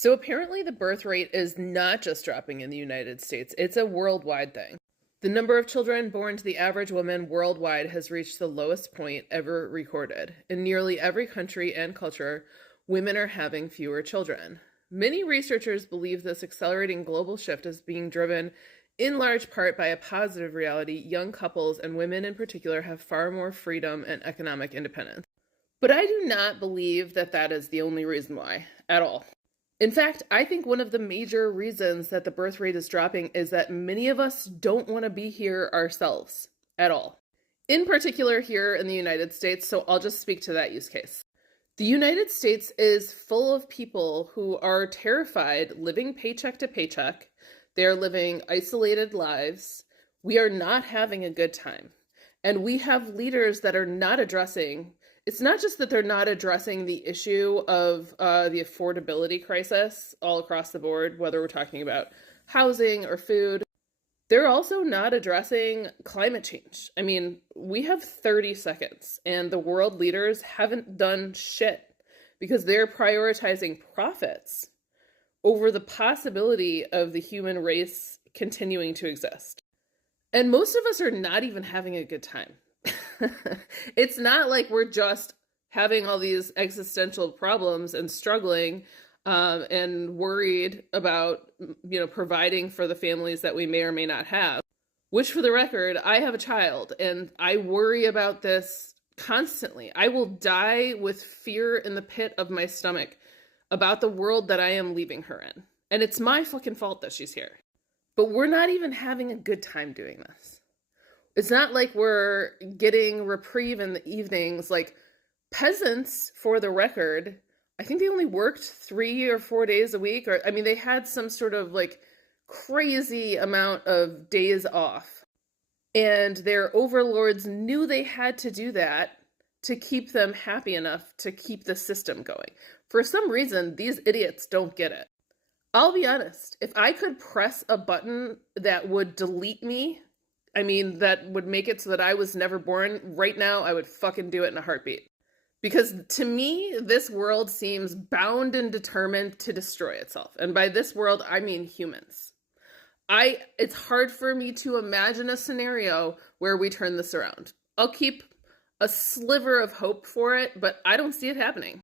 So apparently, the birth rate is not just dropping in the United States, it's a worldwide thing. The number of children born to the average woman worldwide has reached the lowest point ever recorded. In nearly every country and culture, women are having fewer children. Many researchers believe this accelerating global shift is being driven in large part by a positive reality. Young couples and women in particular have far more freedom and economic independence. But I do not believe that that is the only reason why, at all. In fact, I think one of the major reasons that the birth rate is dropping is that many of us don't want to be here ourselves at all. In particular, here in the United States, so I'll just speak to that use case. The United States is full of people who are terrified living paycheck to paycheck. They're living isolated lives. We are not having a good time. And we have leaders that are not addressing. It's not just that they're not addressing the issue of the affordability crisis all across the board, whether we're talking about housing or food. They're also not addressing climate change. I mean, we have 30 seconds, and the world leaders haven't done shit because they're prioritizing profits over the possibility of the human race continuing to exist. And most of us are not even having a good time. It's not like we're just having all these existential problems and struggling and worried about, providing for the families that we may or may not have. Which, for the record, I have a child and I worry about this constantly. I will die with fear in the pit of my stomach about the world that I am leaving her in. And it's my fucking fault that she's here. But we're not even having a good time doing this. It's not like we're getting reprieve in the evenings. Like, peasants, for the record, I think they only worked 3 or 4 days a week. Or, I mean, they had some sort of like crazy amount of days off. And their overlords knew they had to do that to keep them happy enough to keep the system going. For some reason, these idiots don't get it. I'll be honest, if I could press a button that would delete me, that would make it so that I was never born, right now, I would fucking do it in a heartbeat. Because to me, this world seems bound and determined to destroy itself. And by this world, I mean humans. It's hard for me to imagine a scenario where we turn this around. I'll keep a sliver of hope for it, but I don't see it happening.